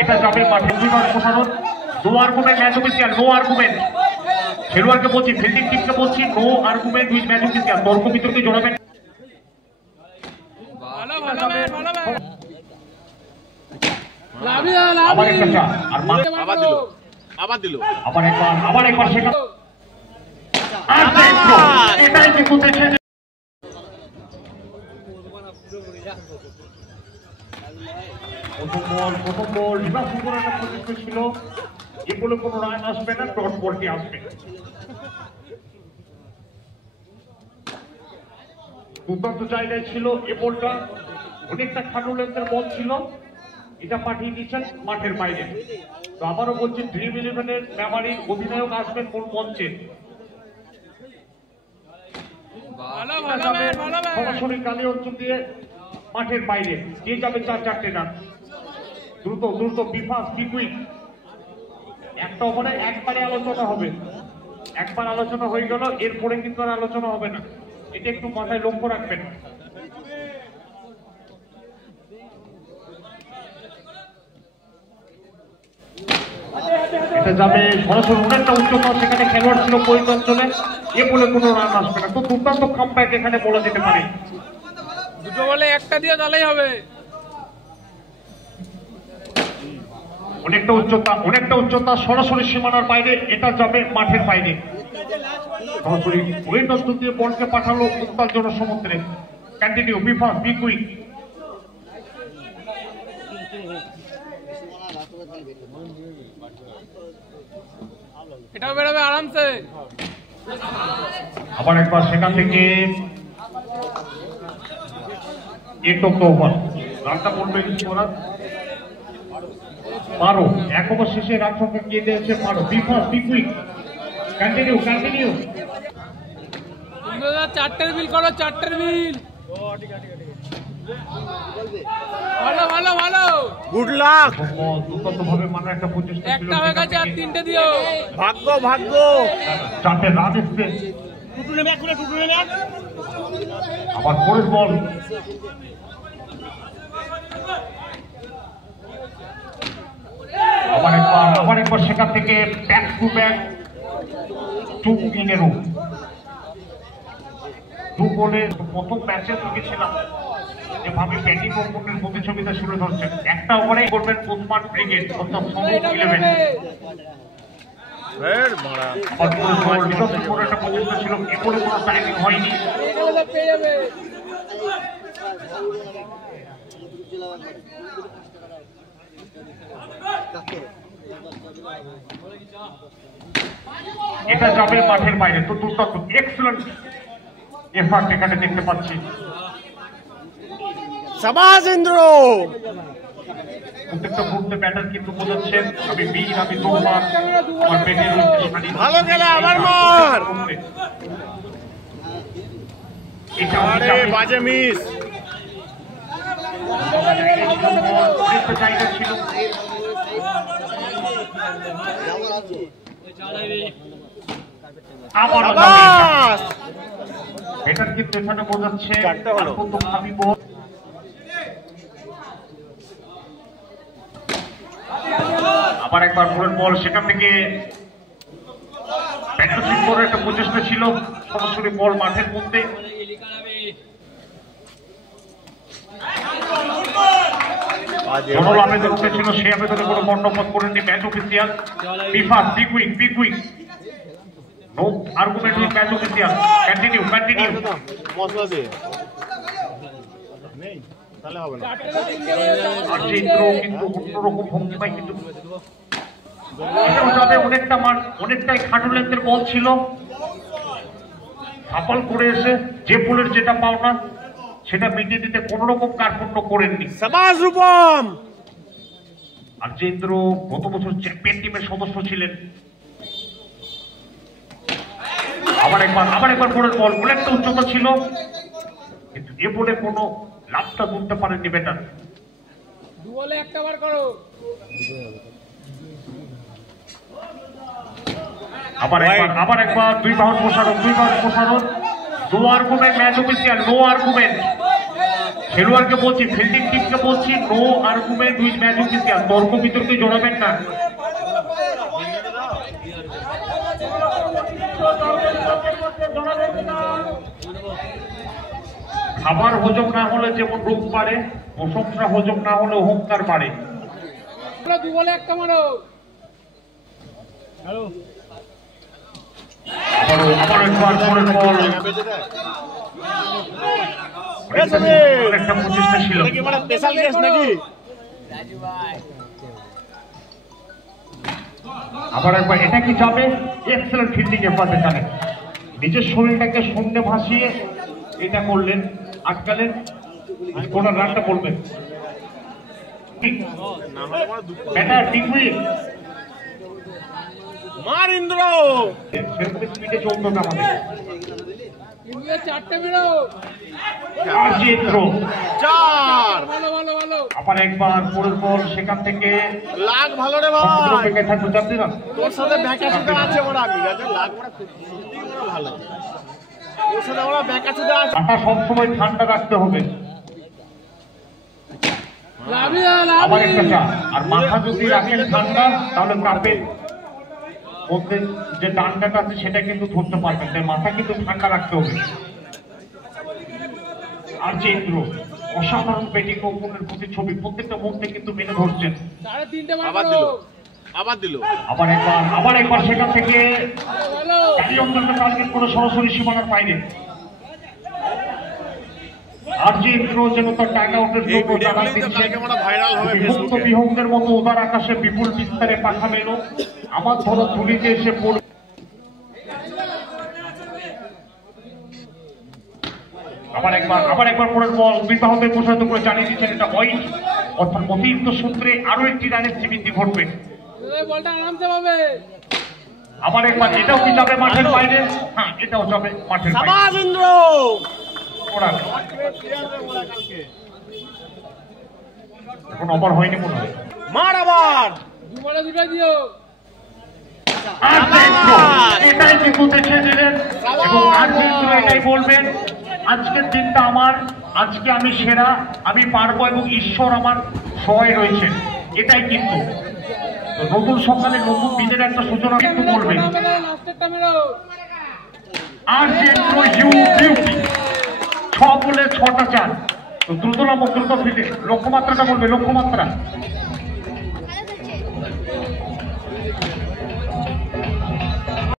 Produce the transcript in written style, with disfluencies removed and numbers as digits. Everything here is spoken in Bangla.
এটা যাবে মাঠে 2 বার প্রসারণ। No argument match official, no argument. খেলোয়াড়কে বলছি, ফিল্ডিং টিমকে বলছি, no argument with match official. তর্ক বিতর্কে জড়াবেন। আবার একবার সেটা এটাই কিন্তু দেখে প্রথম বল রিভার্স করার একটা প্রচেষ্টা ছিল। এ বলে কোনো রান আসবে না, ডট বলটি আসবে। দুর্দান্ত জায়গায় ছিল এ বলটা, অনেকটা খাটো লেন্থের বল ছিল। এটা পাঠিয়ে দিচ্ছেন মাঠের বাইরে। তো আবারও বলছি, ড্রিম ইলেভেনের মেমারির অধিনায়ক আসবেন কোন মঞ্চে। সরাসরি কালী অঞ্চল দিয়ে মাঠের বাইরে দিয়ে যাবে 4-4টে রান। দ্রুত দ্রুত বিফাস বিকুইক। একটা ওভারে একবারে আলোচনা হবে, একবার আলোচনা হয়ে গেল, এরপরে কিন্তু আর আলোচনা হবে না। এটা একটু মাথায় লক্ষ্য রাখবেন। এটা যাবে সরাসরি অনেকটা উচ্চতা, সেখানে খেলোয়াড় ছিল পরিত অঞ্চলে। এ বলে কোনো রান আসবে না। তো দুর্দান্ত কামব্যাক এখানে বলা যেতে পারে। দুটো বলে একটা দিয়ে তাহলেই হবে। অনেকটা উচ্চতা সরাসরি সীমানার বাইরে। এটা যাবে মাঠের বাইরে। সরাসরি পরিত অঞ্চল দিয়ে বলকে পাঠালো উত্তাল জনসমুদ্রে। কন্টিনিউ বিফাস বিকুইক। এটাও বেরোবে আরামসে। আবার একবার সেখান থেকে ওভার রানটা পড়বে স্কোরার 12। 1 ওভার শেষে রান সংখ্যা গিয়ে দিয়েছে 12। বিফাস বিকুইক। কন্টিনিউ 4টের বিল করো, 4টের বিল। ভালো ভালো ভালো, গুড লাক। দুর্দান্ত ভাবে মানার একটা প্রচেষ্টা ছিল। একটা হয়ে গেছে, আর 3টে দিও। ভাগ্য 4টে রান এসছে। আবার পরের বল। আবার একবার সেখান থেকে back to back 2 in a row. 2 বলে প্রথম ম্যাচে দেখেছিলাম যেভাবে ব্যাটিং ওপেনের প্রতিযোগিতা শুরু ধরছেন। একটা ওভারে করবেন ওসমান ব্রিগেড অর্থাৎ সমুদ্র 11। একটা প্রচেষ্টা ছিল, এ বলে কোনো টাইমিং হয়নি। এটা যাবে মাঠের বাইরে। তো দুর্দান্ত এক্সেলেন্ট এফার্ট এখানে দেখতে পাচ্ছি। শাবাশ ইন্দ্র। প্রত্যেকটা মুহূর্তে ব্যাটার কিন্তু বোঝাচ্ছেন, আমি বীর, আমি দৌড়ান, আমার পেটে রয়েছে। ভালো খেলা, আবার মার। বাজে মিস। অনেকটা জায়গা ছিল। আবার ব্যাটার কিন্তু এখানে বোঝাচ্ছে আমি বল। আবার একবার পরের বল, সেখান থেকে ব্যাটার করার একটা প্রচেষ্টা ছিল। সরাসরি বল মাঠের মধ্যে। আবেদন উঠেছিল, সেই আবেদনে কোনো কর্ণপাত করেননি match official. Be fast be quick. No argument with match official. Continue মশলা দিয়ে নেই তাহলে হবে না। আর চিত্র কিন্তু অন্যরকম ভঙ্গিমায় কিন্তু অনেকটাই খাটো লেন্থের বল ছিল। সাফল করে এসে যে বলের যেটা পাওনা সেটা মিটিয়ে দিতে কোন রকম কার্পণ্য করেননি। শাবাশ রূপম। আর চিত্র গত বছর চ্যাম্পিয়ন টিমের সদস্য ছিলেন। আবার একবার পরের বল। অনেকটা উচ্চতা ছিল, কিন্তু এ বলে কোনো লাভটা তুলতে পারেননি ব্যাটার। 2 বলে একটা বার করো। আবার একবার 2 বাহুর প্রসারণ। No argument match official, no argument. খেলোয়াড়কে বলছি, ফিল্ডিং টিমকে বলছি, no argument with match official, তর্ক বিতর্কে জড়াবেন না। খাবার হজম না হলে যেমন রোগ বাড়ে, প্রশংসা হজম না হলে অহংকার বাড়ে। 2 বলে একটা মারো। আবার একবার পরের বল, একটা প্রচেষ্টা ছিল। স্পেশাল কেস নাকি? আবার একবার এটা কি যাবে? এক্সেলেন্ট ফিল্ডিং এফার্ট এখানে, নিজের শরীরটাকে শূন্যে ভাসিয়ে এটা করলেন, আটকালেন, কোনার রানটা বলবেন। ব্যাটার টিকুই মার ইন্দ্র, সেরকম স্পিডে চলতো না আমাদের। ইন্ডিয়া 4টে মেরো। চিত্র 4 ভালো ভালো ভালো। আবার একবার পরের বল, সেখান থেকে লাগ ভালো রে ভাই, অপেক্ষায় থাকবো, জানতে না তোর সাথে ব্যাকাচুদা আছে বড়, মিরাজের লাগ বড় সত্যি বড় ভালো, তোর সাথে বড় ব্যাকাচুদা আছে। মাথা সবসময় ঠান্ডা রাখতে হবে। লাভিয়া আবার লাভি। একটা চা, আর মাথা যদি রাখেন ঠান্ডা তাহলে কাপের মধ্যে যে ডান্ডাটা আছে সেটা কিন্তু ধরতে পারবেন, তাই মাথা কিন্তু ঠান্ডা রাখতে হবে। আর যে ইন্দ্র অসাধারণ ব্যাটিং, ওপেনের প্রতি ছবি প্রত্যেকটা মুহূর্তে কিন্তু মেনে ধরছেন। 3.5 বার আবার করো। দিল, আবার দিল। আবার একবার সেখান থেকে ভালো। গাড়ি অন্তরকে টার্গেট করে সরাসরি সীমানার বাইরে। আর যে ইন্দ্র যেন তার টাইম আউটের এই জন্য ভিডিওগুলি জানান তো দিচ্ছেন, কালকে বড় ভাইরাল হবে বিভক্ত ফেসবুকে। বিহঙ্গের মতো উদার আকাশে বিপুল বিস্তারে পাখা মেলো, আমার ধরো ধুলিতে এসে পড়বে। আবার একবার পরের বল বিবাহতে প্রসারিত করে জানিয়ে দিচ্ছেন এটা ওয়াইড, অর্থাৎ অতিরিক্ত সূত্রে আরো একটি রানের বৃদ্ধি ঘটবে। এই বলটা আরামসে পাবে। আবার একবার এটাও কি যাবে মাঠের বাইরে? হ্যাঁ, এটাও যাবে মাঠের বাইরে। সাবাস ইন্দ্র, ওড়াবে। এখন ওভার হয়নি মনে হয়। মার আবার। 2 বলে 2টা দিও। আর চিত্র এটাই কিন্তু দেখে দিলেন, এবং আর চিত্র এটাই বলবেন, আজকের দিনটা আমার, আজকে আমি সেরা, আমি পারবো এবং ঈশ্বর আমার সহায় রয়েছে। এটাই কিন্তু তো নতুন সকালে নতুন দিনের একটা সূচনা কিন্তু বলবেন। লাস্টেরটা মেরো। আর চিত্র ইউ বিউটি 6 বলে 6টা চার। তো দ্রুত ফিল্ডিং, লক্ষ্যমাত্রাটা বলবে, লক্ষ্যমাত্রা